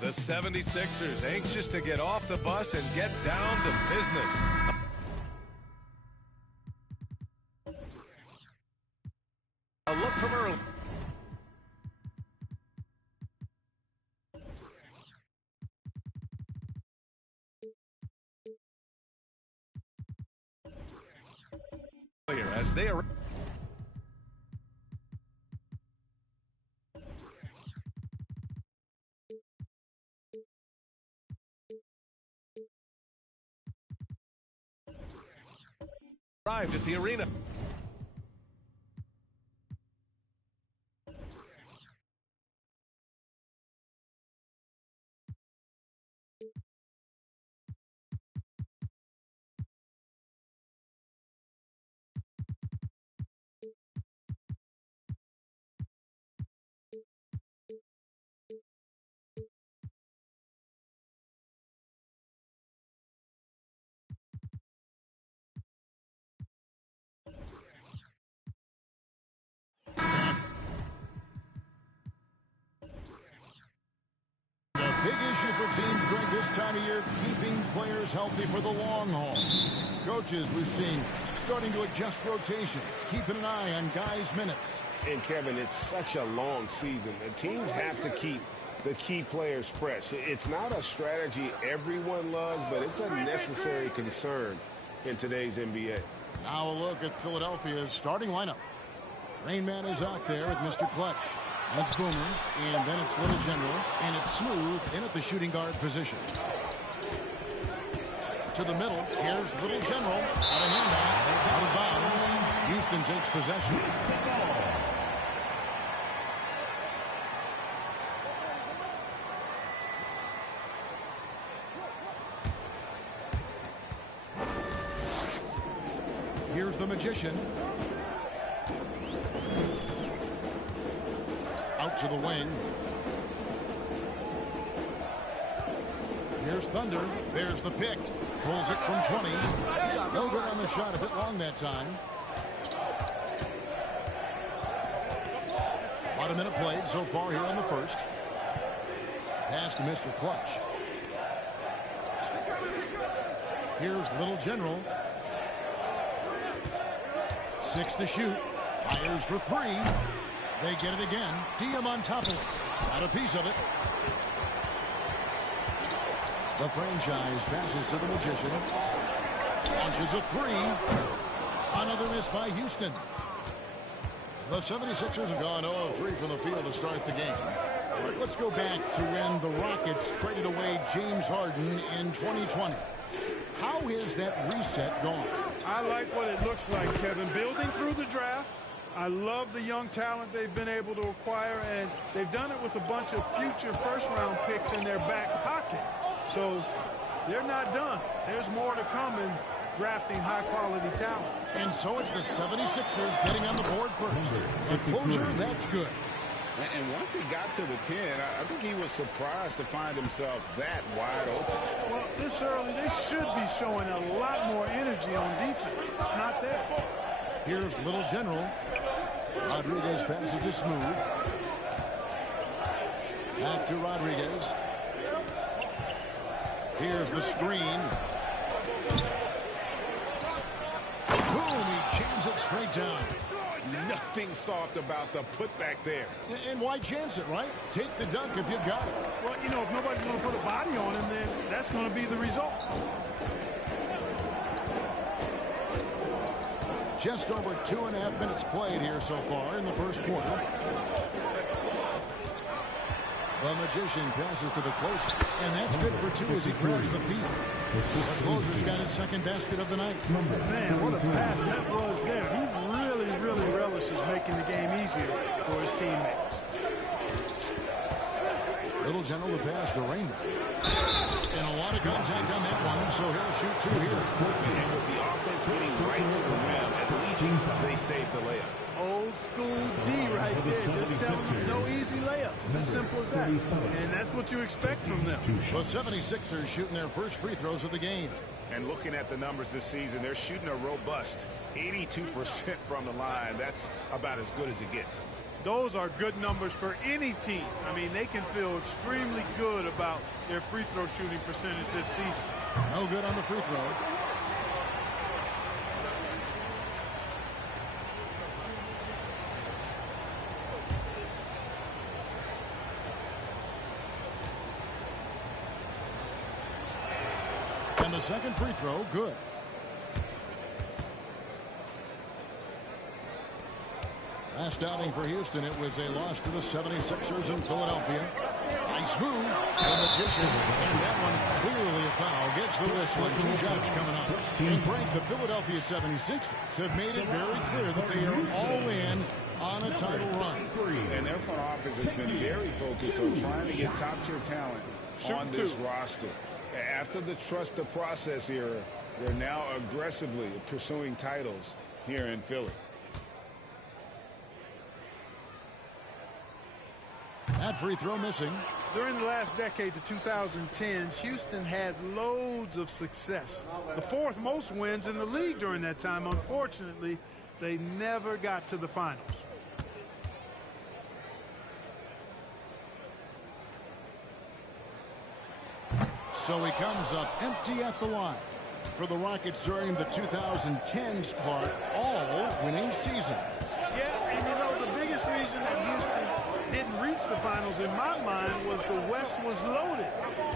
The 76ers anxious to get off the bus and get down to business. A look from early. As they are. Arrived at the arena. Big issue for teams, Greg, this time of year, keeping players healthy for the long haul. Coaches, we've seen, starting to adjust rotations, keeping an eye on guys' minutes. And, Kevin, it's such a long season. The teams have to keep the key players fresh. It's not a strategy everyone loves, but it's a necessary concern in today's NBA. Now a look at Philadelphia's starting lineup. Rain Man is out there with Mr. Clutch. And it's Boomer, and then it's Little General, and it's Smooth in at the shooting guard position. To the middle, here's Little General. Out of handout, out of bounds. Houston takes possession. Here's the Magician. Out to the wing. Here's Thunder. There's the pick. Pulls it from 20. No good on the shot. A bit long that time. About a minute played so far here in the first. Pass to Mr. Clutch. Here's Little General. 6 to shoot. Fires for 3. They get it again. Diamantopoulos got a piece of it. The franchise passes to the Magician. Launches a 3. Another miss by Houston. The 76ers have gone 0 of 3 from the field to start the game. Let's go back to when the Rockets traded away James Harden in 2020. How has that reset gone? I like what it looks like, Kevin. Building through the draft. I love the young talent they've been able to acquire, and they've done it with a bunch of future first-round picks in their back pocket. So they're not done. There's more to come in drafting high-quality talent. And so it's the 76ers getting on the board first. A closure, that's good. And once he got to the 10, I think he was surprised to find himself that wide open. Well, this early, they should be showing a lot more energy on defense. It's not there. Here's Little General. Rodriguez passes to Smooth. Back to Rodriguez. Here's the screen. Boom, he jams it straight down. Nothing soft about the putback there. And why chance it, right? Take the dunk if you've got it. Well, you know, if nobody's going to put a body on him, then that's going to be the result. Just over 2.5 minutes played here so far in the first quarter. The Magician passes to the closer, and that's good for 2 as he grabs the field. The closer's got his second basket of the night. Man, what a pass that was there. He really relishes making the game easier for his teammates. Little General the pass to Rainbow. And a lot of contact on that one, so he'll shoot 2 here. And with the offense getting right to the rim, at least they saved the layup. Old school D right there. Just telling them no easy layups. It's as simple as that. And that's what you expect from them. The 76ers shooting their first free throws of the game. And looking at the numbers this season, they're shooting a robust 82% from the line. That's about as good as it gets. Those are good numbers for any team. I mean, they can feel extremely good about their free throw shooting percentage this season. No good on the free throw. And the second free throw, good. Last outing for Houston, it was a loss to the 76ers in Philadelphia. Nice move. The Magician. And that one clearly a foul. Gets the whistle and 2 shots coming up. And Frank, the Philadelphia 76ers have made it very clear that they are all in on a title run. And their front office has been very focused on trying to get top-tier talent on this roster. After the trust the process era, they're now aggressively pursuing titles here in Philly. That free throw missing. During the last decade, the 2010s, Houston had loads of success. The 4th most wins in the league during that time. Unfortunately, they never got to the finals. So he comes up empty at the line. For the Rockets during the 2010s, Clark, all winning seasons. Yeah, and you know, the biggest reason that Houston didn't reach the finals in my mind was the West was loaded.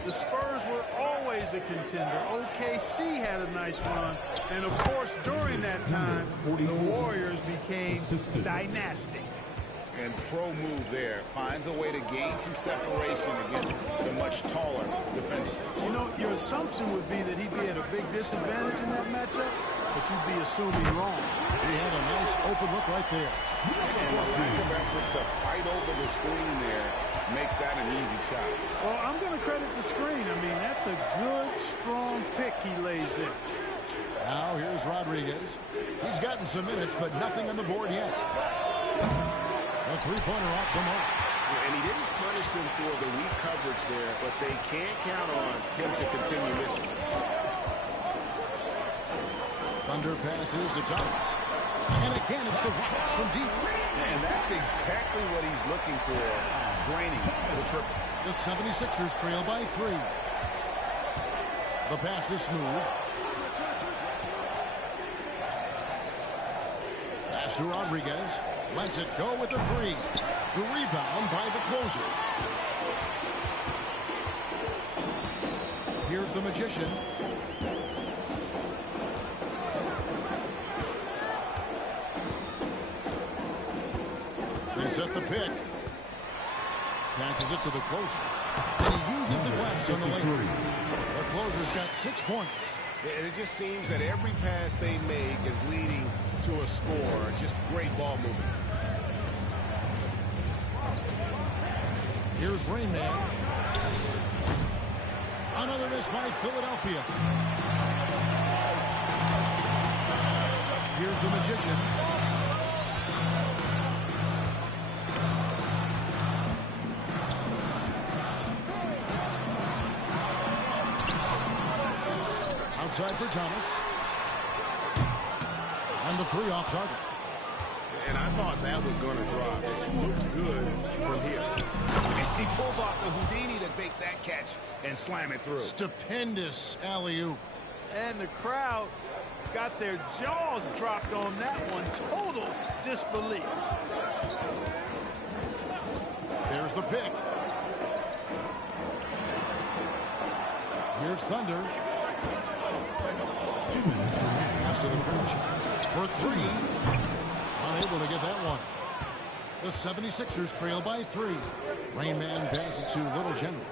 The Spurs were always a contender. OKC had a nice run. And of course, during that time, the Warriors became dynastic. And pro move there. Finds a way to gain some separation against the much taller defender. You know, your assumption would be that he'd be at a big disadvantage in that matchup, but you'd be assuming wrong. He had a nice open look right there. And the lack of effort to fight over the screen there makes that an easy shot. Well, I'm going to credit the screen. I mean, that's a good, strong pick he lays there. Now here's Rodriguez. He's gotten some minutes, but nothing on the board yet. A three-pointer off the mark. And he didn't punish them for the weak coverage there, but they can't count on him to continue missing. Thunder passes to Thomas. And again, it's the Rockets from deep. And that's exactly what he's looking for, draining the triple. The 76ers trail by 3. The pass is smooth. Pass to Rodriguez. Lets it go with the 3. The rebound by the closer. Here's the Magician. They set the pick. Passes it to the closer. And he uses the glass on the lane. The closer's got 6 points. And it just seems that every pass they make is leading to a score. Just great ball movement. Here's Rain Man. Another miss by Philadelphia. Here's the Magician. Outside for Thomas. And the 3 off target. And I thought that was going to drop. It looked good from here. And he pulls off the Houdini to make that catch and slam it through. Stupendous alley-oop. And the crowd got their jaws dropped on that one. Total disbelief. There's the pick. Here's Thunder. 2 minutes remaining. Pass to the franchise. For 3. Unable to get that one. The 76ers trail by 3. Rain Man passes to Little General.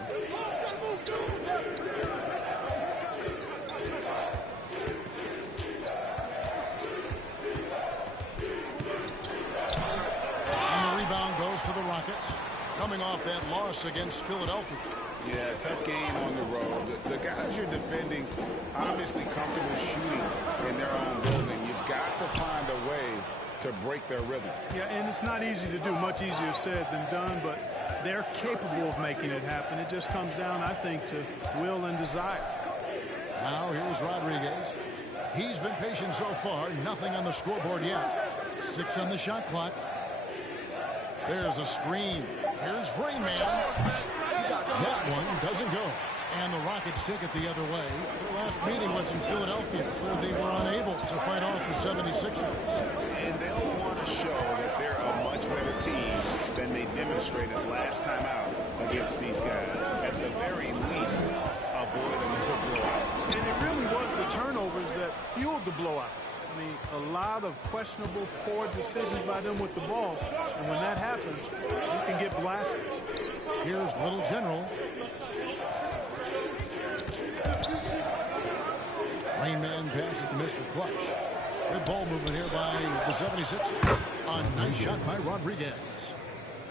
And the rebound goes to the Rockets. Coming off that loss against Philadelphia. Yeah, tough game on the road. The guys you're defending obviously comfortable shooting in their own building. You've got to find a way to break their rhythm. Yeah, and it's not easy to do. Much easier said than done, but they're capable of making it happen. It just comes down, I think, to will and desire. Now here's Rodriguez. He's been patient so far. Nothing on the scoreboard yet. 6 on the shot clock. There's a screen. Here's Rainman. That one doesn't go. And the Rockets take it the other way. Their last meeting was in Philadelphia, where they were unable to fight off the 76ers. And they'll want to show that they're a much better team than they demonstrated last time out against these guys. At the very least, avoid another blowout. And it really was the turnovers that fueled the blowout. I mean, a lot of questionable, poor decisions by them with the ball. And when that happens, you can get blasted. Here's Little General. Rainman passes to Mr. Clutch. Good ball movement here by the 76ers. A nice shot by Rodriguez.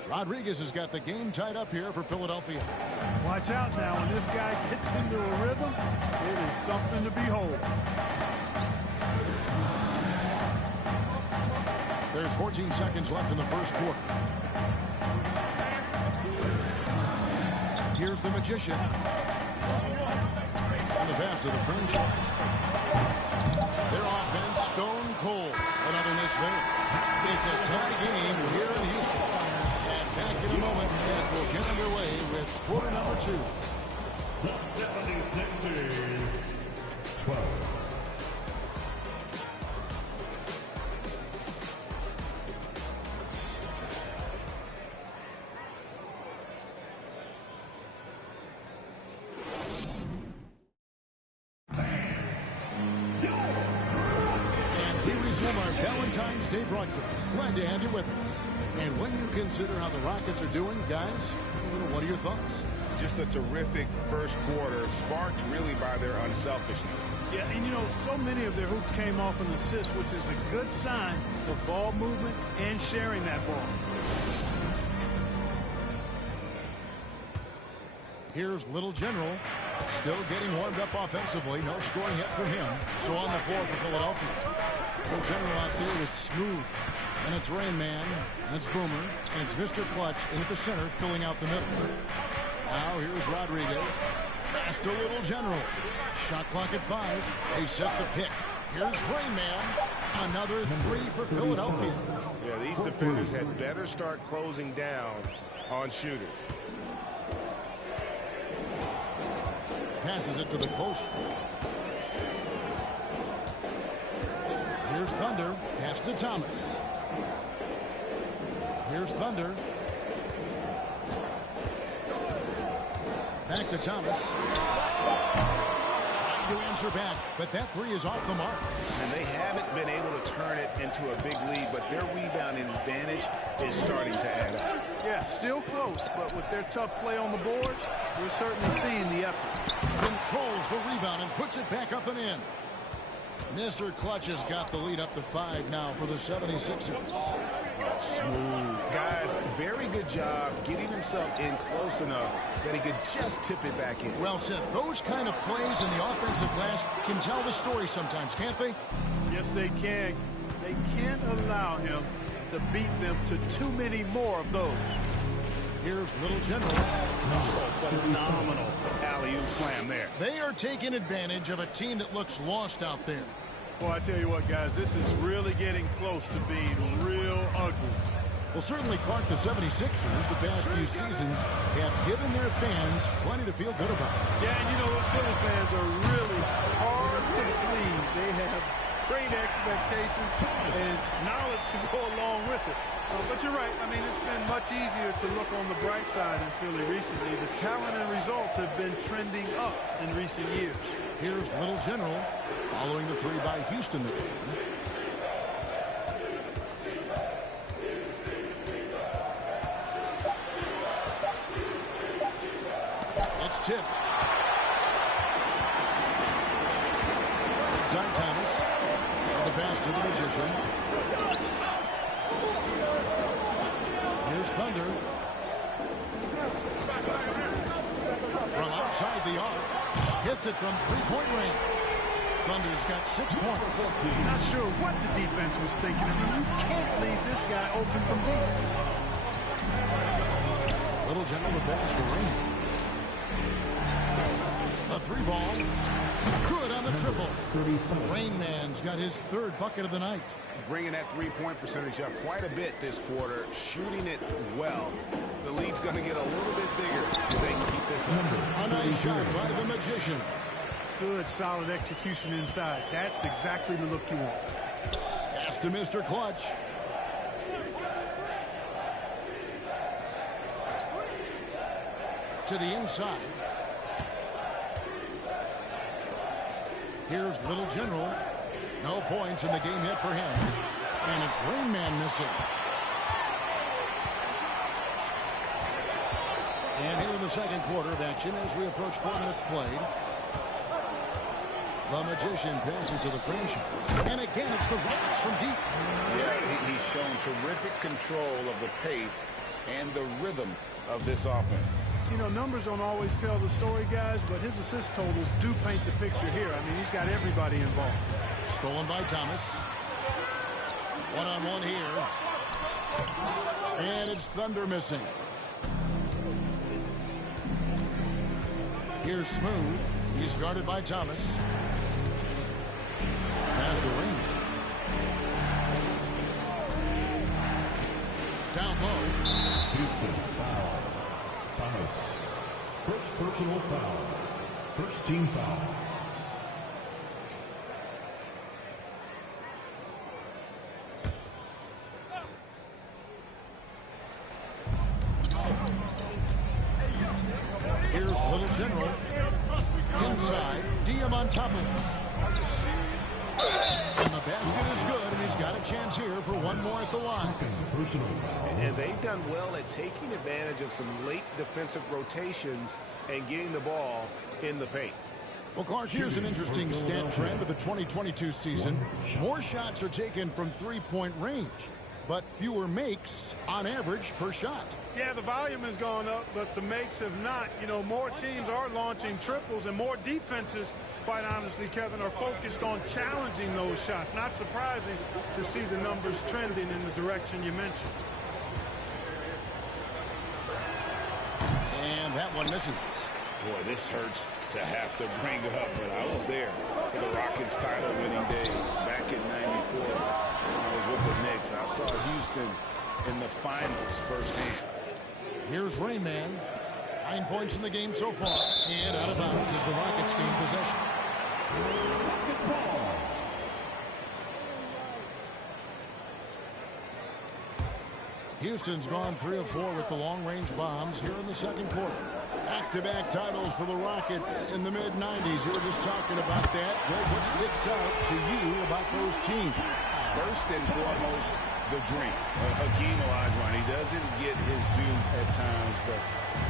Rodriguez has got the game tied up here for Philadelphia. Watch out now. When this guy gets into a rhythm, it is something to behold. There's 14 seconds left in the first quarter. Here's the Magician. And the pass to the franchise. Their offense stone cold. Another miss there. It's a tie game here in Houston. And back in a moment as we'll get underway with quarter number 2. The 76ers 12. Valentine's Day broadcast. Glad to have you with us. And when you consider how the Rockets are doing, guys, what are your thoughts? Just a terrific first quarter, sparked really by their unselfishness. Yeah, and you know, so many of their hoops came off an assist, which is a good sign of ball movement and sharing that ball. Here's Little General. Still getting warmed up offensively. No scoring yet from him. So on the floor for Philadelphia. Little General out there with Smooth. And it's Rainman. And it's Boomer. And it's Mr. Clutch in at the center, filling out the middle. Now here's Rodriguez. Pass to Little General. Shot clock at 5. They set the pick. Here's Rainman. Another 3 for Philadelphia. Yeah, these defenders had better start closing down on shooters. Passes it to the closer. Here's Thunder. Pass to Thomas. Here's Thunder. Back to Thomas. Trying to answer back, but that 3 is off the mark. And they haven't been able to turn it into a big lead, but their rebounding advantage is starting to add up. Yeah, still close, but with their tough play on the boards, we're certainly seeing the effort. Controls the rebound and puts it back up and in. Mr. Clutch has got the lead up to 5 now for the 76ers. Smooth. Guys, very good job getting himself in close enough that he could just tip it back in. Well said. Those kind of plays in the offensive glass can tell the story sometimes, can't they? Yes, they can. They can't allow him to beat them to too many more of those. Here's Little General. Oh, phenomenal alley-oop slam there. They are taking advantage of a team that looks lost out there. Well, I tell you what, guys, this is really getting close to being real ugly. Well, certainly, Clark, the 76ers, the past few seasons, have given their fans plenty to feel good about. Yeah, and you know, those Philly fans are really hard to please. They have great expectations and knowledge to go along with it. But you're right. I mean, it's been much easier to look on the bright side in Philly recently. The talent and results have been trending up in recent years. Here's Little General following the 3 by Houston. It's tipped. Inside Thomas. And the pass to the Magician. Here's Thunder. From outside the arc. Hits it from three-point range. Thunder's got 6 points. Not sure what the defense was thinking. I mean, you can't leave this guy open from deep. Little General the pass to Rain. A three ball. Good on the triple. Rain Man's got his 3rd bucket of the night. Bringing that three-point percentage up quite a bit this quarter, shooting it well. The lead's going to get a little bit bigger if they can keep this up. A nice shot by the Magician. Good, solid execution inside. That's exactly the look you want. Pass to Mr. Clutch. To the inside. Here's Little General. No points in the game yet for him. And it's Rain Man missing. And here in the second quarter of action as we approach 4 minutes played. The Magician passes to the franchise. And again, it's the Rockets from deep. Yeah, he's shown terrific control of the pace and the rhythm of this offense. You know, numbers don't always tell the story, guys, but his assist totals do paint the picture here. I mean, he's got everybody involved. Stolen by Thomas. One-on-one here. And it's Thunder missing. Here's Smooth. He's guarded by Thomas. Pass to Rain. Down low. Houston foul. Thomas. First personal foul. First team foul. Here's Little General. Inside. Diamantopoulos. And the basket is good, and he's got a chance here for one more at the line. And they've done well at taking advantage of some late defensive rotations and getting the ball in the paint. Well, Clark, here's an interesting stat trend of the 2022 season. More shots are taken from three-point range, but fewer makes on average per shot. Yeah, the volume has gone up, but the makes have not. You know, more teams are launching triples, and more defenses, quite honestly, Kevin, are focused on challenging those shots. Not surprising to see the numbers trending in the direction you mentioned. And that one misses. Boy, this hurts to have to bring up, but I was there for the Rockets title-winning days back in '94 when I was with the Knicks. I saw Houston in the finals firsthand. Here's Rain Man. 9 points in the game so far. And out of bounds as the Rockets gain possession. Houston's gone 3 of 4 with the long-range bombs here in the second quarter. Back-to-back titles for the Rockets in the mid-90s. You were just talking about that. Greg, what sticks out to you about those teams? First and foremost, the dream. Hakeem Olajuwon, he doesn't get his due at times, but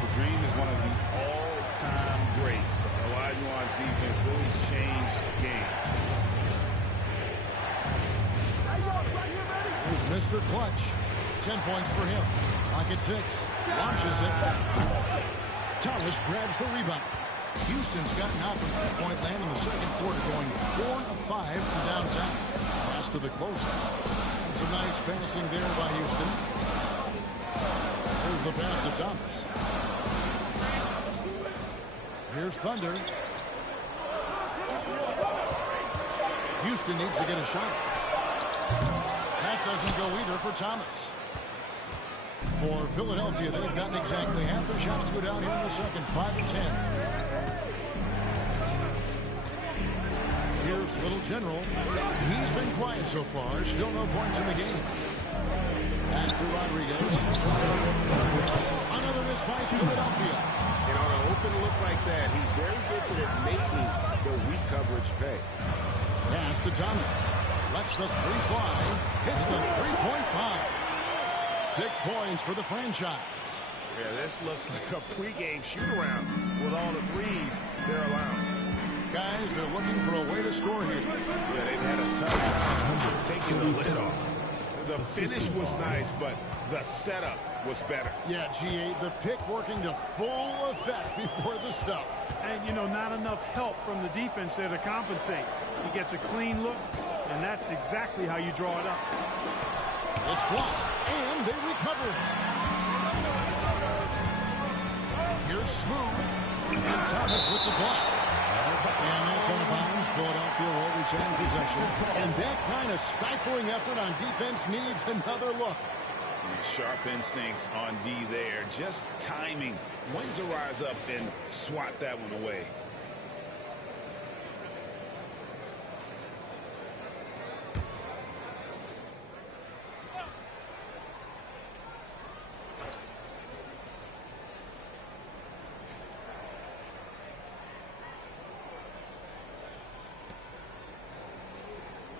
the dream is one of the all-time greats. Olajuwon's defense really changed the game. Here's Mr. Clutch. 10 points for him. Rocket 6. Launches it. Thomas grabs the rebound. Houston's gotten out from three-point land in the second quarter, going 4 of 5 from downtown. Pass to the closer. And some nice passing there by Houston. Here's the pass to Thomas. Here's Thunder. Houston needs to get a shot. That doesn't go either for Thomas. For Philadelphia, they've gotten exactly half their shots to go down here in the second, 5 of 10. Here's Little General. He's been quiet so far. Still no points in the game. Back to Rodriguez. Another miss by Philadelphia. And on an open look like that, he's very gifted at making the weak coverage pay. Pass to Thomas. Lets the three fly. Hits the three-point bomb. 6 points for the franchise. Yeah, this looks like a pregame shoot-around with all the threes they're allowing. Guys, they're looking for a way to score here. Yeah, they've had a tough time taking the lid off. The finish was nice, but the setup was better. Yeah, G.A., the pick working to full effect before the stuff. And, you know, not enough help from the defense there to compensate. He gets a clean look, and that's exactly how you draw it up. It's blocked, and they recover it. Here's Smooth, and Thomas with the block. And that's out of bounds. Philadelphia will retain possession. And that kind of stifling effort on defense needs another look. Sharp instincts on D there. Just timing when to rise up and swat that one away.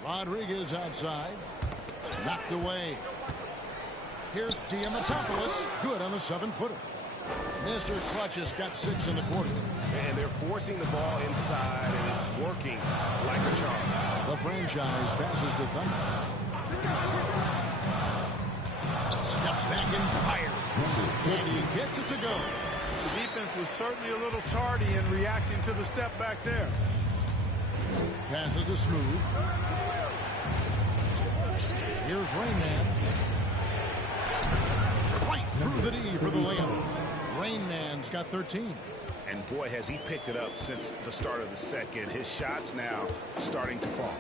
Rodriguez outside. Knocked away. Here's Diamantopoulos. Good on the 7-footer. Mr. Clutch has got 6 in the quarter. And they're forcing the ball inside, and it's working like a charm. The franchise passes to Thunder. Steps back and fires. And he gets it to go. The defense was certainly a little tardy in reacting to the step back there. Passes to Smooth. Here's Rain Man. Right through the D for the layup. Rain Man's got 13. And boy, has he picked it up since the start of the second. His shots now starting to fall.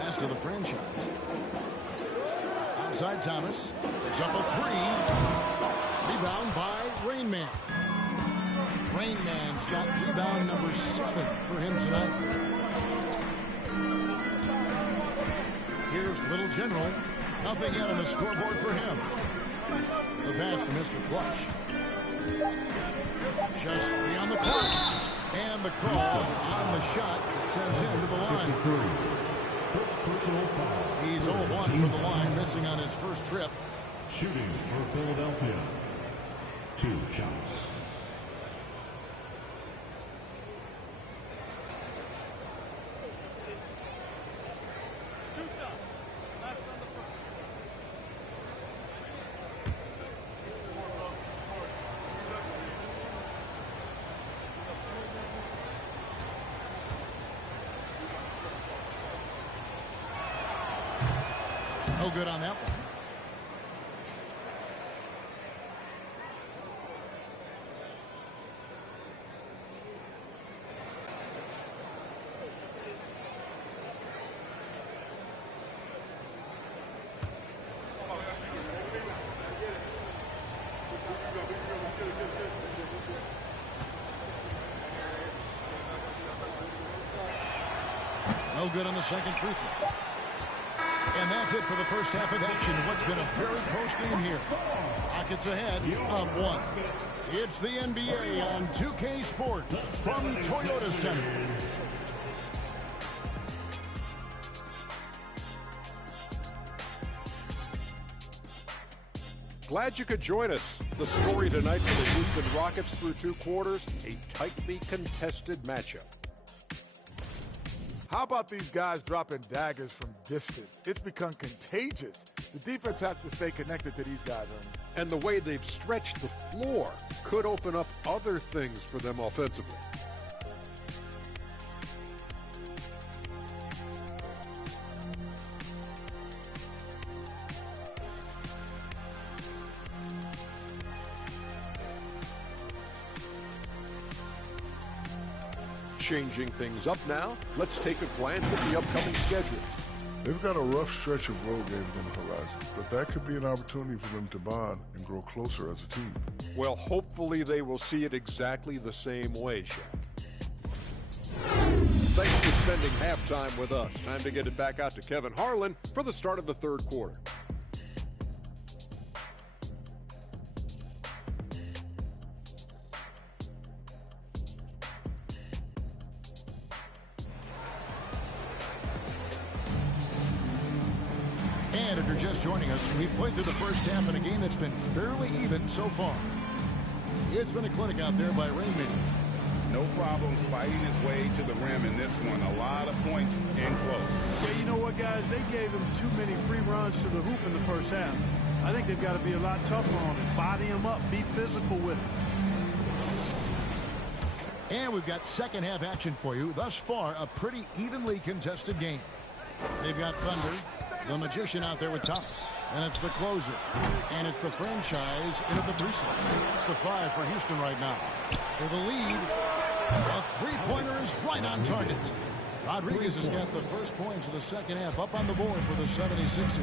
Pass to the franchise. Outside Thomas. It's up a 3. Rebound by Rain Man. Rain Man's got rebound number 7 for him tonight. Here's Little General. Nothing yet on the scoreboard for him. The pass to Mr. Clutch. Just 3 on the clock. And the call on the shot that sends him to the line. He's 0 of 1 from the line, missing on his first trip. Shooting for Philadelphia. 2 shots. No good on that one. No good on the second free throw. And that's it for the first half of action. What's been a very close game here. Rockets ahead of 1. It's the NBA on 2K Sports from Toyota Center. Glad you could join us. The story tonight for the Houston Rockets through 2 quarters, a tightly contested matchup. How about these guys dropping daggers from distance? It's become contagious. The defense has to stay connected to these guys, Ernie. And the way they've stretched the floor could open up other things for them offensively. Changing things up now, let's take a glance at the upcoming schedule. They've got a rough stretch of road games on the horizon, but that could be an opportunity for them to bond and grow closer as a team. Well, hopefully they will see it exactly the same way, Shaq. Thanks for spending halftime with us. Time to get it back out to Kevin Harlan for the start of the 3rd quarter. And if you're just joining us, we've played through the first half in a game that's been fairly even so far. It's been a clinic out there by Rain Man. No problems fighting his way to the rim in this one. A lot of points in close. Yeah, you know what, guys? They gave him too many free runs to the hoop in the first half. I think they've got to be a lot tougher on him. Body him up. Be physical with him. And we've got second half action for you. Thus far, a pretty evenly contested game. They've got Thunder, the Magician out there with Thomas. And it's the closer. And it's the franchise in at the 3 slot. It's the 5 for Houston right now. For the lead, a three-pointer is right on target. Rodriguez has got the first points of the second half up on the board for the 76ers.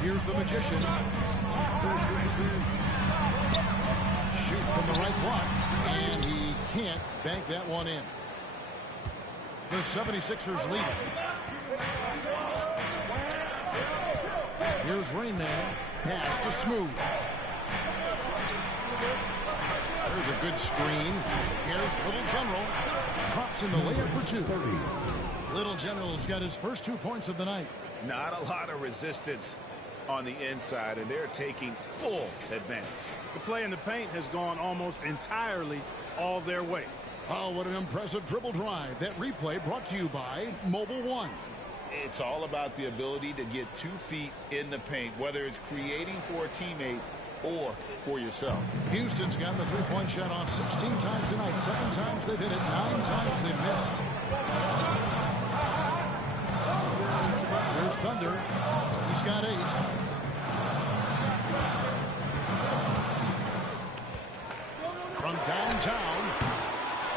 Here's the Magician. Shoots from the right block, and he can't bank that one in. The 76ers lead. Here's Rain Man. Pass to Smooth. There's a good screen. Here's Little General. Drops in the layup for 2. Little General's got his first 2 points of the night. Not a lot of resistance on the inside, and they're taking full advantage. The play in the paint has gone almost entirely all their way. Oh, what an impressive dribble drive. That replay brought to you by Mobile One. It's all about the ability to get 2 feet in the paint, whether it's creating for a teammate or for yourself. Houston's gotten the three-point shot off 16 times tonight. 7 times they've hit it. 9 times they've missed. There's Thunder. He's got 8. From downtown,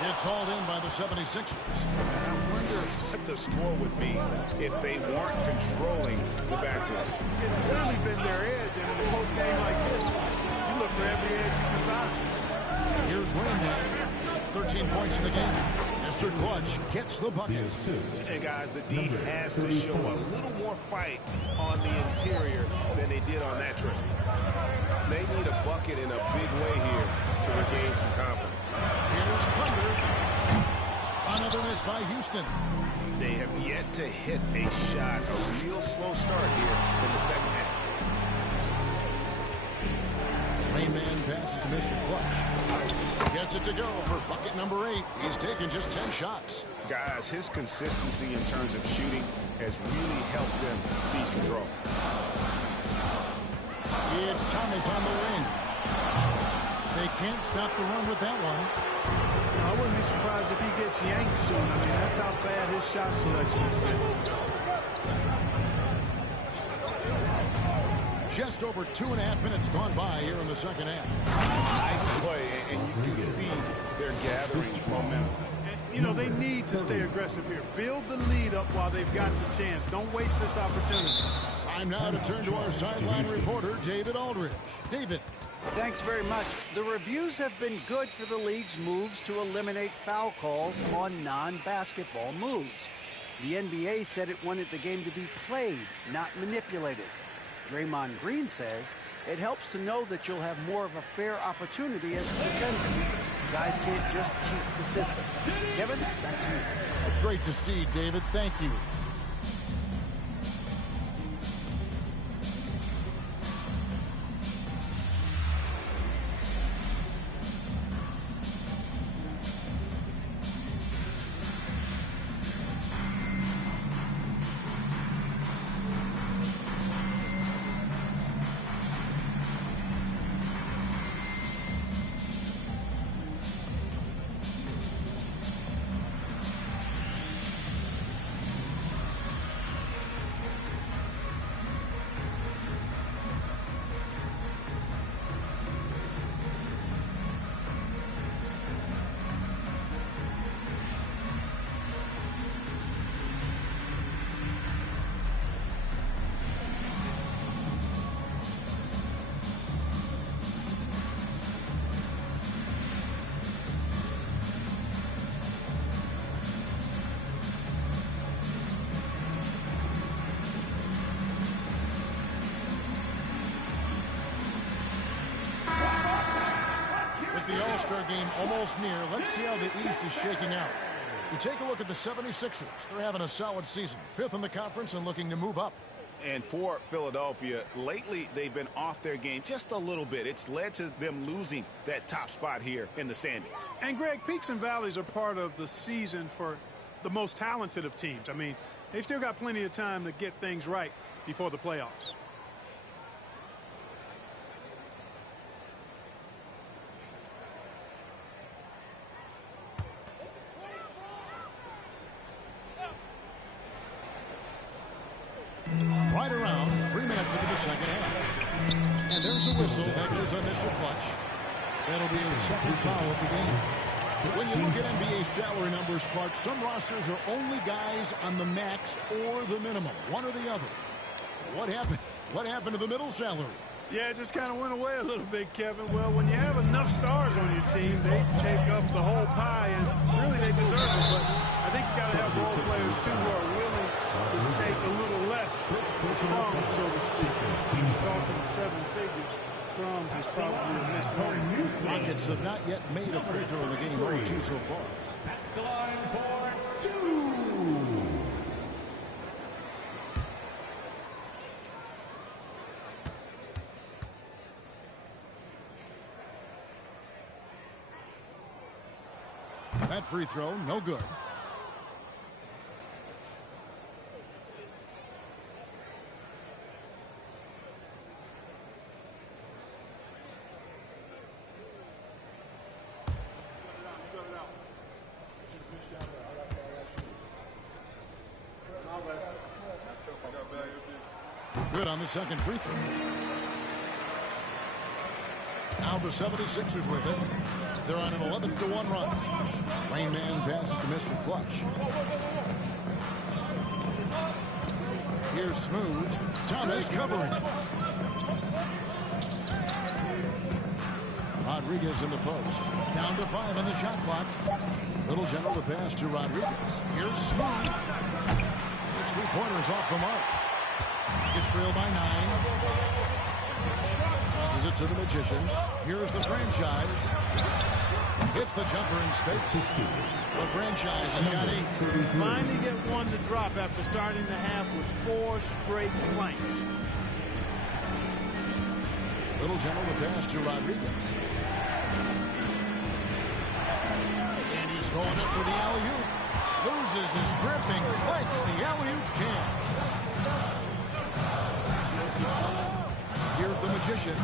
it's hauled in by the 76ers. I wonder what the score would be if they weren't controlling the backcourt. It's really been their edge, and in a close game like this, you look for every edge you can find. Here's Rainman. 13 points in the game. Mr. Clutch gets the bucket. And guys, the D has to show a little more fight on the interior than they did on that trip. They need a bucket in a big way here to regain some confidence. Here's Thunder. Another miss by Houston. They have yet to hit a shot. A real slow start here in the second half. Rainman passes to Mr. Clutch. Gets it to go for bucket number 8. He's taken just 10 shots. Guys, his consistency in terms of shooting has really helped them seize control. It's Thomas on the wing. They can't stop the run with that one. I wouldn't be surprised if he gets yanked soon. I mean, that's how bad his shot selection has been. Just over 2.5 minutes gone by here in the second half. Nice play, and you can see they're gathering momentum. And, you know, they need to stay aggressive here. Build the lead up while they've got the chance. Don't waste this opportunity. Time now to turn to our sideline reporter, David Aldridge. David. Thanks very much. The reviews have been good for the league's moves to eliminate foul calls on non-basketball moves. The NBA said it wanted the game to be played, not manipulated. Draymond Green says it helps to know that you'll have more of a fair opportunity as a defender. Guys can't just cheat the system. Kevin, back to you. That's great to see, David. Thank you. The All-Star game almost near. Let's see how the East is shaking out. You take a look at the 76ers. They're having a solid season. 5th in the conference and looking to move up. And for Philadelphia, lately they've been off their game just a little bit. It's led to them losing that top spot here in the standings. And, Greg, peaks and valleys are part of the season for the most talented of teams. I mean, they've still got plenty of time to get things right before the playoffs. Right around 3 minutes into the second half. And there's a whistle. That goes on Mr. Clutch. That'll be his second foul of the game. When you look at NBA salary numbers, Clark, some rosters are only guys on the max or the minimum, one or the other. What happened? What happened to the middle salary? Yeah, it just kind of went away a little bit, Kevin. Well, when you have enough stars on your team, they take up the whole pie, and really they deserve it. But I think you got to have role players, too, who are willing to take a little less crumbs, so to speak. Talking 7 figures, crumbs is probably a misnomer. Rockets have not yet made a free throw in the game, 0-2 so far. At the line for 2. That free throw, no good. Good on the second free throw. Now the 76ers with it. They're on an 11-1 run. Rain Man passes to Mr. Clutch. Here's Smooth. Thomas covering. Rodriguez in the post. Down to 5 on the shot clock. Little General the pass to Rodriguez. Here's Smooth. It's 3 pointers off the mark. Gets trailed by 9. Passes it to the Magician. Here's the franchise. Hits the jumper in space. The franchise has got 8. Finally get one to drop after starting the half with 4 straight blanks. Little General the pass to Rodriguez. And he's going up for the alley-oop. Loses his grip and clanks the alley-oop jam. Here's the Magician.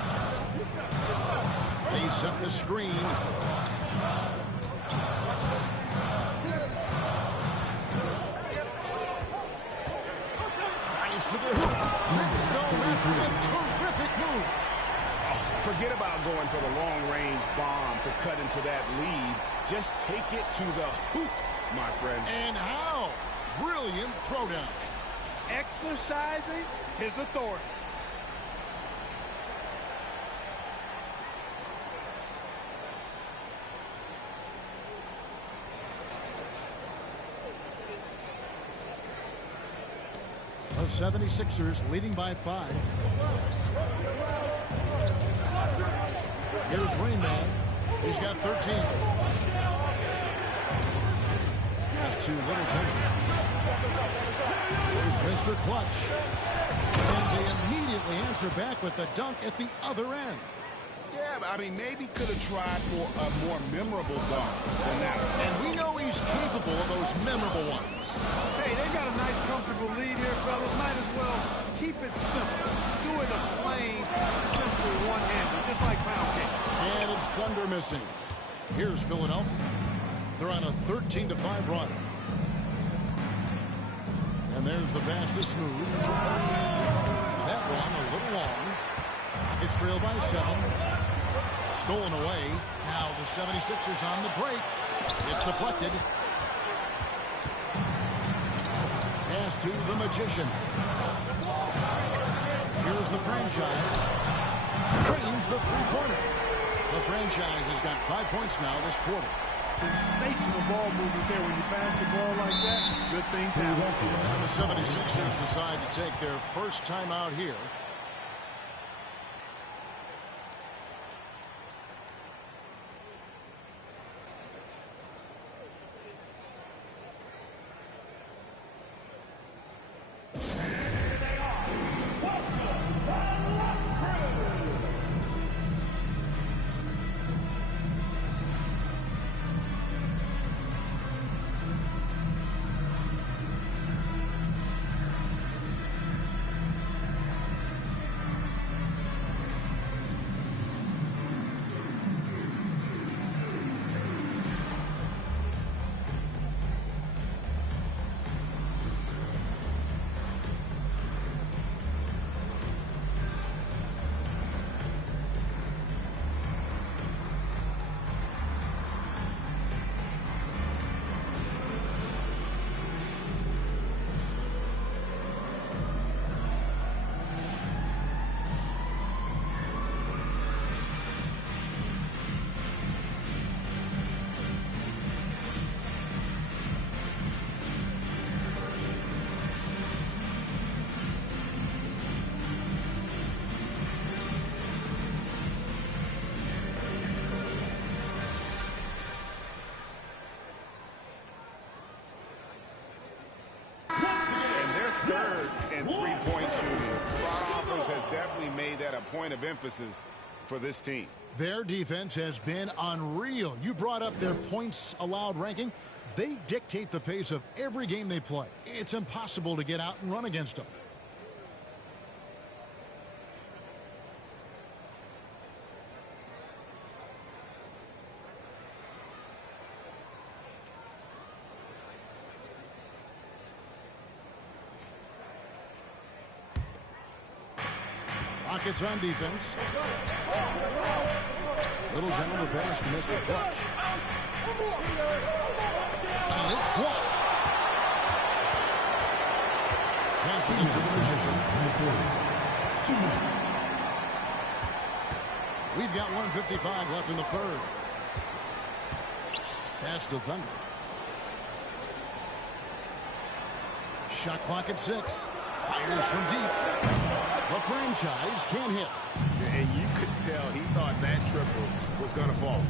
They set the screen. Nice to the hoop. Let's go after the terrific move. Forget about going for the long-range bomb to cut into that lead. Just take it to the hoop, my friend. And how? Brilliant throwdown. Exercising his authority. The 76ers leading by 5. Here's Rain Man. He's got 13. Pass to Little General. Here's Mr. Clutch. And they immediately answer back with the dunk at the other end. Yeah, but I mean, maybe could have tried for a more memorable dunk than that. And we know he's capable of those memorable ones. Hey, they got a nice, comfortable lead here, fellas. Might as well keep it simple. Do it a plain, simple one-hander, just like pound cake. And it's Thunder missing. Here's Philadelphia. They're on a 13-5 run. And there's the pass to Smooth. That one a little long. It's trailed by 7. Stolen away. Now the 76ers on the break. It's deflected. Pass to the Magician. Here's the franchise. Drains the three-pointer. The franchise has got 5 points now this quarter. Sensational ball movement there. When you pass the ball like that, good things happen. And the 76ers decide to take their first time out here. point of emphasis for this team. Their defense has been unreal. You brought up their points allowed ranking. They dictate the pace of every game they play. It's impossible to get out and run against them. Rockets on defense. Little General pass to Mr. Clutch. And it's blocked. Passes into the position. We've got 1:55 left in the third. Pass to Thunder. Shot clock at 6. Fires from deep. The franchise can't hit. And you could tell he thought that triple was going to fall.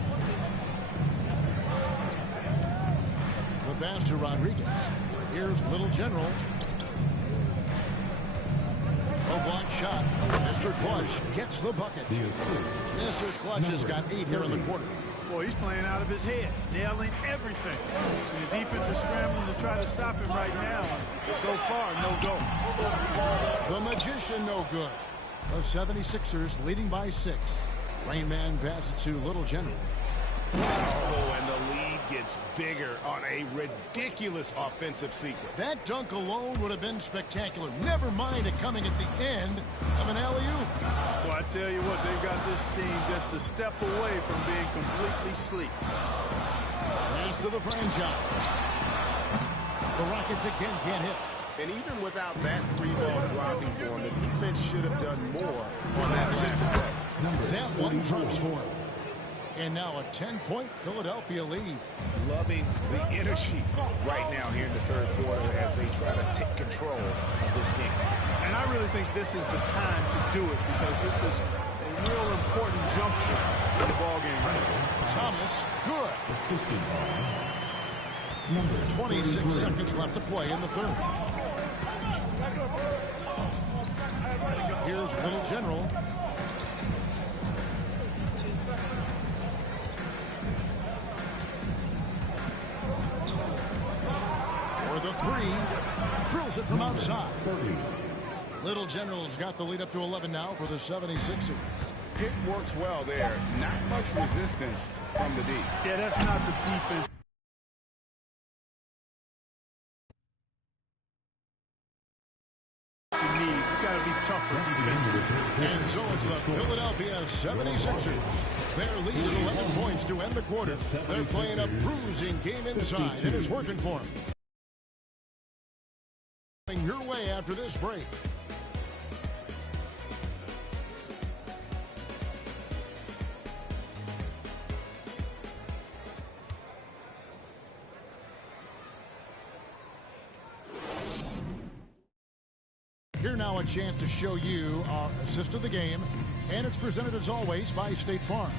The pass to Rodriguez. Here's Little General. A block shot. Mr. Clutch gets the bucket. Mr. Clutch has got 8 here in the quarter. Boy, he's playing out of his head, nailing everything. And the defense is scrambling to try to stop him right now. So far, no go. The Magician, no good. The 76ers leading by 6. Rain Man passes to Little General. Oh, and the lead gets bigger on a ridiculous offensive sequence. That dunk alone would have been spectacular. Never mind it coming at the end of an alley-oop. Well, I tell you what, they've got this team just a step away from being completely asleep. Pass to the franchise. The Rockets again can't hit. And even without that 3-ball dropping for him, the defense should have done more on that last play. That one drops for him. And now a 10-point Philadelphia lead. Loving the energy right now here in the third quarter as they try to take control of this game. And I really think this is the time to do it because this is a real important juncture in the ballgame right now. Thomas, good. 26 seconds left to play in the third. Here's Little General. For the 3. Drills it from outside. Little General's got the lead up to 11 now for the 76ers. It works well there. Not much resistance from the D. Yeah, that's not the defense you need. You got to be tougher defensively. And so it's the Philadelphia 76ers. Their lead is 11 points to end the quarter. They're playing a bruising game inside, and it's working for them. Your way after this break. Here now a chance to show you our assist of the game, and it's presented as always by State Farm.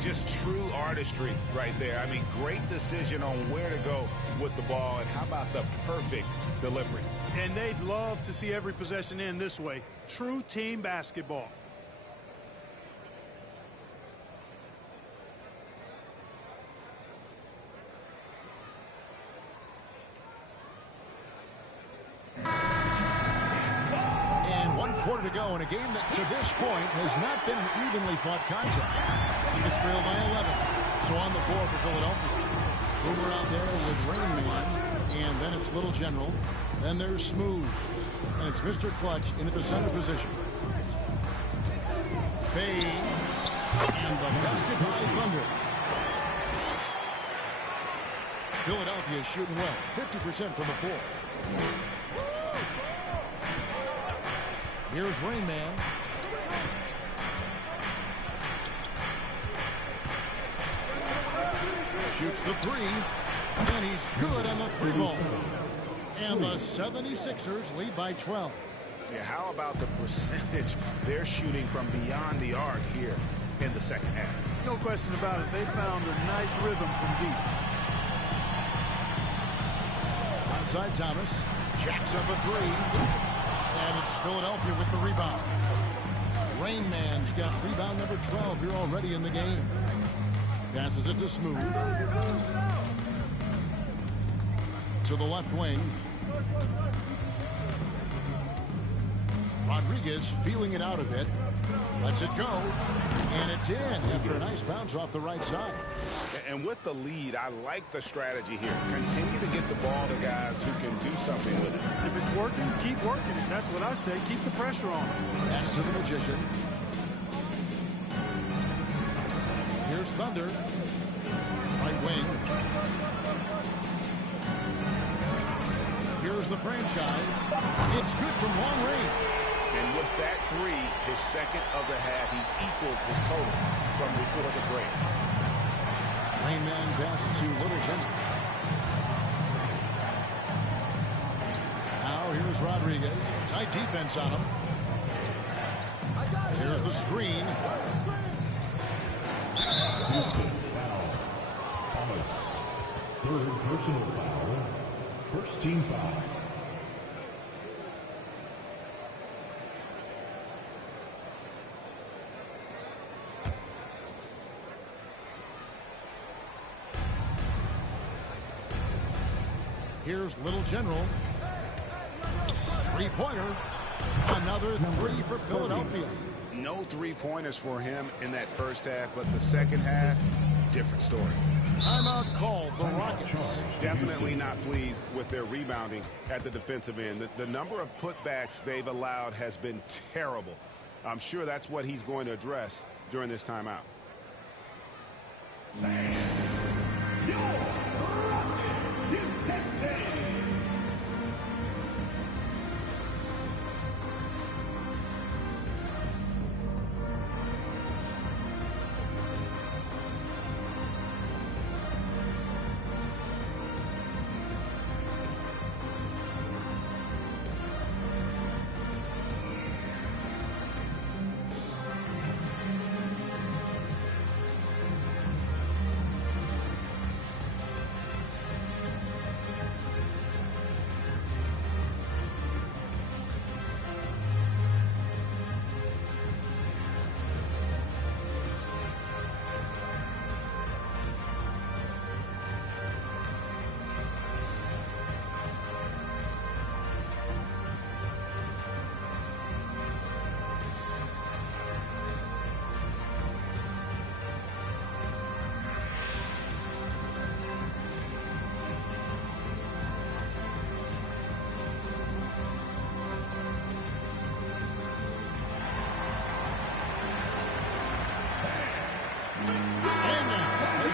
Just true artistry right there. I mean, great decision on where to go with the ball, and how about the perfect delivery. And they'd love to see every possession end this way. True team basketball. And 1 quarter to go in a game that to this point has not been an evenly fought contest. It's trailed by 11. So on the floor for Philadelphia. Boomer out there with Rain Man, and then it's Little General. Then there's Smooth, and it's Mr. Clutch into the center position. Fades, and the basket by Thunder. Philadelphia is shooting well, 50% from the floor. Here's Rain Man. Shoots the 3, and he's good on the 3-ball. And the 76ers lead by 12. Yeah, how about the percentage they're shooting from beyond the arc here in the second half? No question about it. They found a nice rhythm from deep. Outside Thomas. Jacks up a 3. And it's Philadelphia with the rebound. Rain Man's got rebound number 12 here already in the game. Passes it to Smooth. To the left wing. Rodriguez feeling it out a bit. Lets it go. And it's in after a nice bounce off the right side. And with the lead, I like the strategy here. Continue to get the ball to guys who can do something with it. If it's working, keep working it. That's what I say. Keep the pressure on. Pass to the Magician. Here's Thunder. Right wing. Here's the franchise. It's good from long range. And with that three, his second of the half, he's equaled his total from before the break. Rain Man passes to Littleton. Now here's Rodriguez. Tight defense on him. Here's the screen. Third personal foul. First team foul. Here's Little General. Three-pointer. Another three for Philadelphia. No three-pointers for him in that first half, but the second half, different story. Timeout called the Rockets. Definitely not pleased with their rebounding at the defensive end. The number of putbacks they've allowed has been terrible. I'm sure that's what he's going to address during this timeout.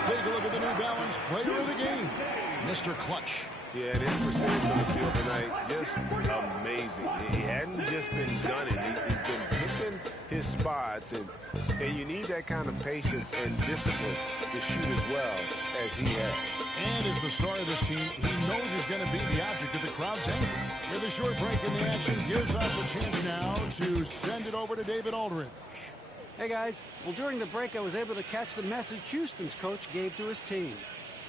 Take a look at the New Balance player of the game, Mr. Clutch. Yeah, and his percentage from the field tonight, just amazing. He hadn't just been gunning. He's been picking his spots, and you need that kind of patience and discipline to shoot as well as he has. And as the star of this team, he knows he's going to be the object of the crowd's anger. With a short break in the action, gives us a chance now to send it over to David Aldridge. Hey guys, well during the break I was able to catch the message Houston's coach gave to his team.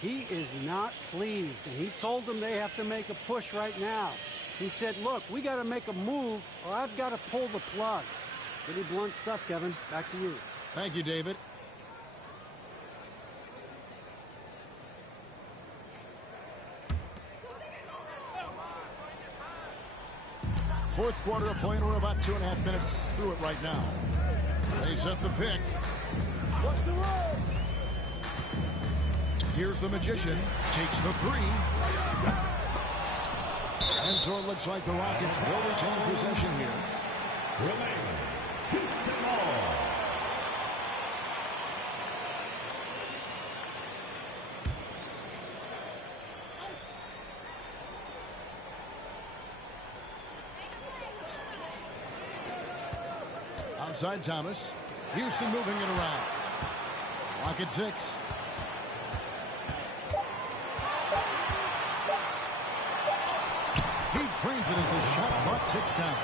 He is not pleased, and he told them they have to make a push right now. He said, look, we got to make a move or I've got to pull the plug. Pretty blunt stuff, Kevin. Back to you. Thank you, David. Fourth quarter of play, and we're about 2.5 minutes through it right now. They set the pick. What's the roll? Here's the Magician. Takes the three. And so it looks like the Rockets will retain possession here. Houston ball. Outside Thomas. Houston moving it around. Rocket 6. He trains it as the shot clock ticks down.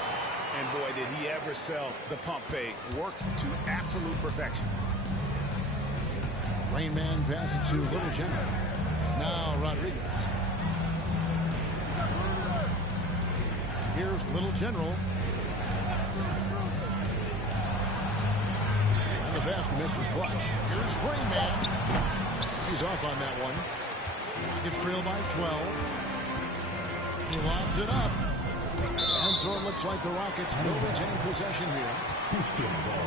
And boy, did he ever sell the pump fake. Worked to absolute perfection. Rain Man passes to Little General. Now Rodriguez. Here's Little General. pass to Mr. Clutch. Here's Freeman. He's off on that one. Rockets trail by 12. He lobs it up. And so it looks like the Rockets will retain possession here. Houston ball.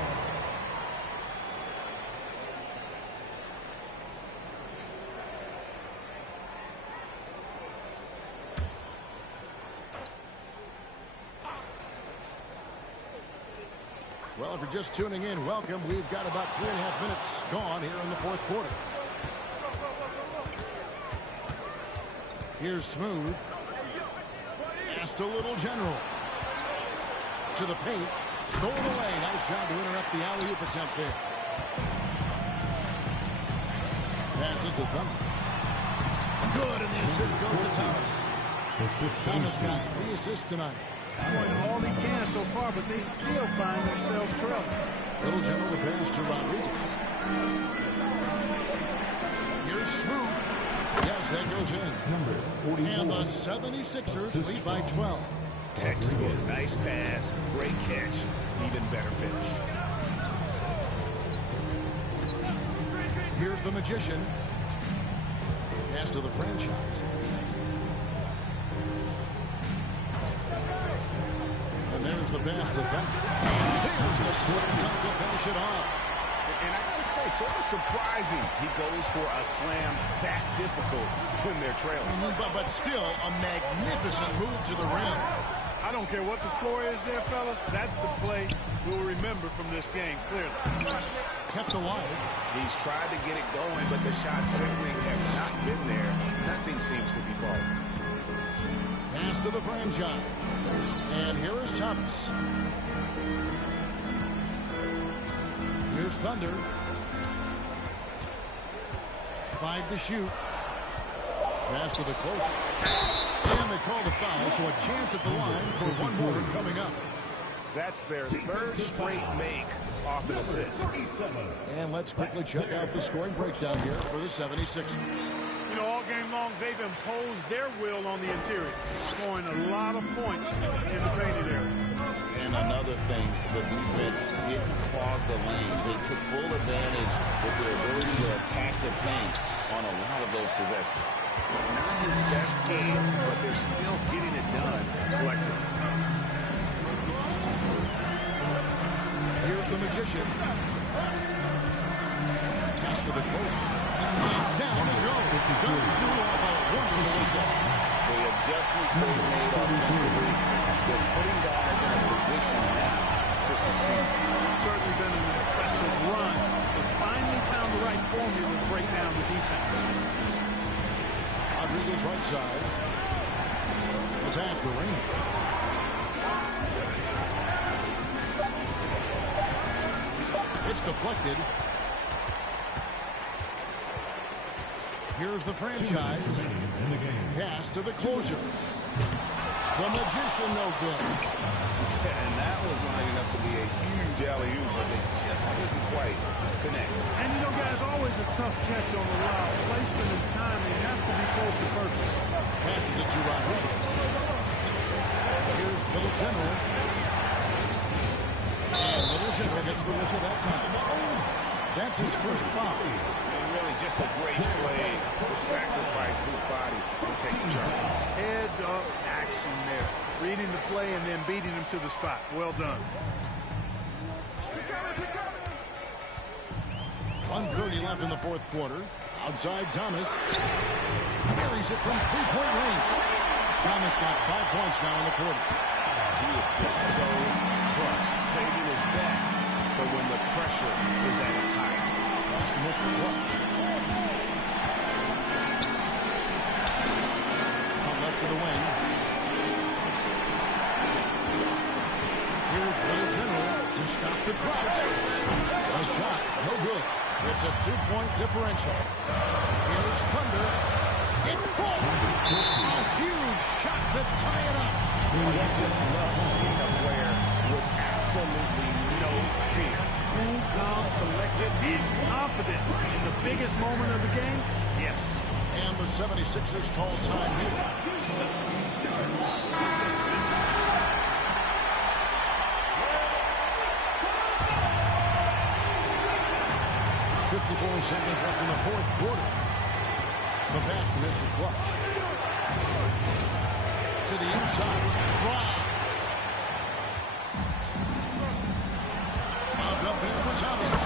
Well, if you're just tuning in, welcome. We've got about 3.5 minutes gone here in the fourth quarter. Here's Smooth. Asked a little general. To the paint. Stolen away. Nice job to interrupt the alley-oop attempt there. Passes to Thunder. Good, and the assist goes to Thomas. Thomas got 3 assists tonight. Doing all he can so far, but they still find themselves trailing. Little general to pass to Rodriguez. Here's Smooth. Yes, that goes in. And the 76ers lead by 12. Textbook. Nice pass. Great catch. Even better finish. Here's the Magician. Pass to the franchise. And there's the pass to Thunder. There's the slam dunk to finish it off. And I gotta say, sort of surprising he goes for a slam that difficult when they're trailing. But still a magnificent move to the rim. I don't care what the score is there, fellas. That's the play we'll remember from this game, clearly. Kept alive. He's tried to get it going, but the shots simply have not been there. Nothing seems to be falling. Pass to the franchise. And here is Thomas. Here's Thunder. 5 to shoot. Pass to the closer. And they call the foul, so a chance at the line for one more coming up. That's their 3rd straight make off an assist. And let's quickly check out the scoring breakdown here for the 76ers. You know, all game long, they've imposed their will on the interior, scoring a lot of points in the painted area. And another thing, the defense didn't clog the lanes. They took full advantage with their ability to attack the paint on a lot of those possessions. Not his best game, but they're still getting it done collectively. Here's the Magician. Pass to the closer. Down and go. Done through off a wonderful reception. The adjustments they made offensively, they're putting guys in a position now to succeed. Certainly been an impressive run. They finally found the right formula to break down the defense. Rodriguez right side. The pass to Raymond. It's deflected. Here's the franchise. Pass to the closer. The Magician, no good. And that was lining up to be a huge alley-oop, but they just couldn't quite connect. And you know, guys, always a tough catch on the lob. Placement and timing have to be close to perfect. Passes it to Rodriguez. Here's Little General. And Little General gets the whistle that time. That's his first foul. And really just a great play to sacrifice his body and take the charge. Heads-up action there. Reading the play and then beating him to the spot. Well done. 1:30 left in the fourth quarter. Outside Thomas. Carries it from three-point range. Thomas got 5 points now in the quarter. He is just so crushed, saving his best for when the pressure is at its highest. Pass to Mr. Clutch. Out left to the wing. Here's Little General to stop the Crouch. A shot, no good. It's a 2-point differential. Here's Thunder. It falls. A huge shot to tie it up. I just love seeing a player with absolutely no fear. Cool, calm, collected, and confident in the biggest moment of the game. Yes. And the 76ers call time here. seconds left in the fourth quarter. The pass to Mr. Clutch. To the inside. Brown. Bobbed up there for Thomas.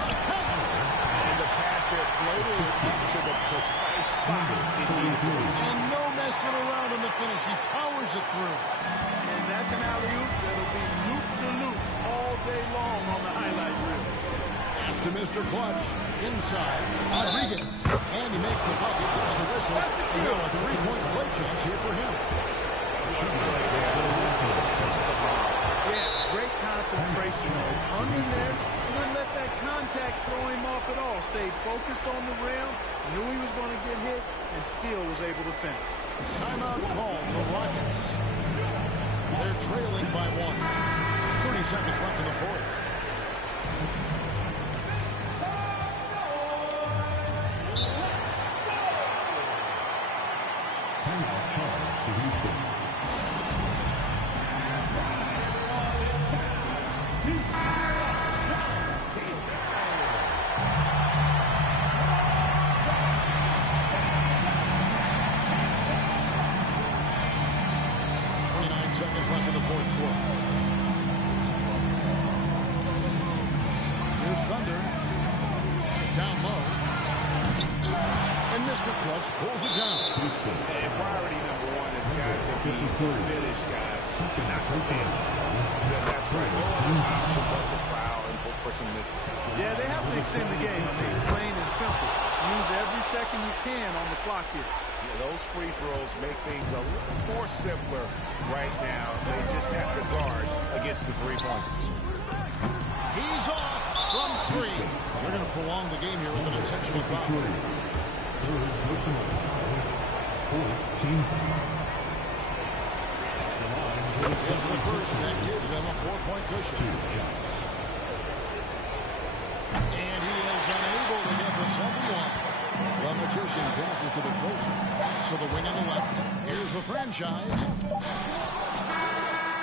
And the pass there floated to the precise spot it needed to be. And no messing around in the finish. He powers it through. And that's an alley-oop that'll be loop-to-loop all day long on the highlight reel. To Mr. Clutch. Inside. Rodriguez. And he makes the bucket. Gets the whistle. And now a three-point play chance here for him. Yeah, great concentration. Hung in there and didn't let that contact throw him off at all. Stayed focused on the rim, knew he was going to get hit, and still was able to finish. Timeout call for Rockets. They're trailing by 1. 30 seconds left in the fourth. Timeout charge to Houston. Seconds left in the fourth quarter. Here's Thunder. Down low. And Mr. Clutch pulls it down. And priority number one has got to be finish, guys. Not the fancy stuff. That's right. No other option but to foul and hope for some misses. Yeah, they have to extend the game. I mean, plain and simple. Use every second you can on the clock here. Yeah, those free throws make things a little more simpler right now. They just have to guard against the three-pointers. He's off from three. They're going to prolong the game here with an intentional foul. Third personal foul. Fourth team foul. It's the first, and that gives them a 4-point cushion. And he is unable to get the second one. The Magician passes to the closer. So the wing on the left. Here's the franchise.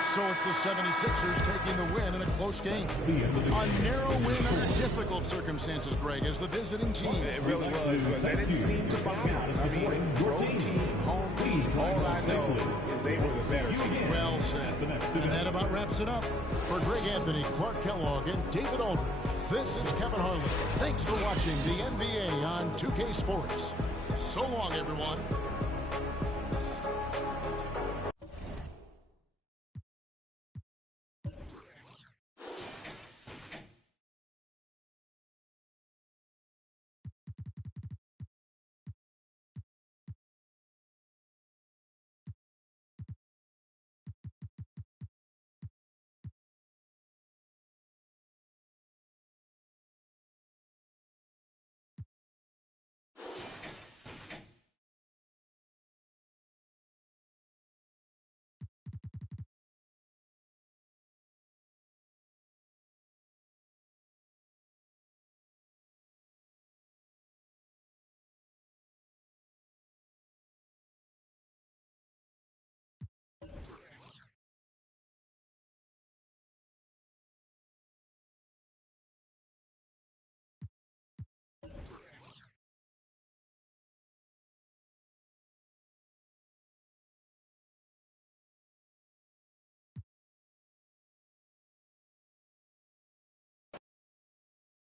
So it's the 76ers taking the win in a close game. A narrow win under difficult circumstances, Greg, as the visiting team. It really was, but that didn't seem to bother them. I mean, road team, home team, all I know is they were the better team. Well said. And that about wraps it up. For Greg Anthony, Clark Kellogg, and David Aldridge, this is Kevin Harlan. Thanks for watching the NBA on 2K Sports. So long, everyone.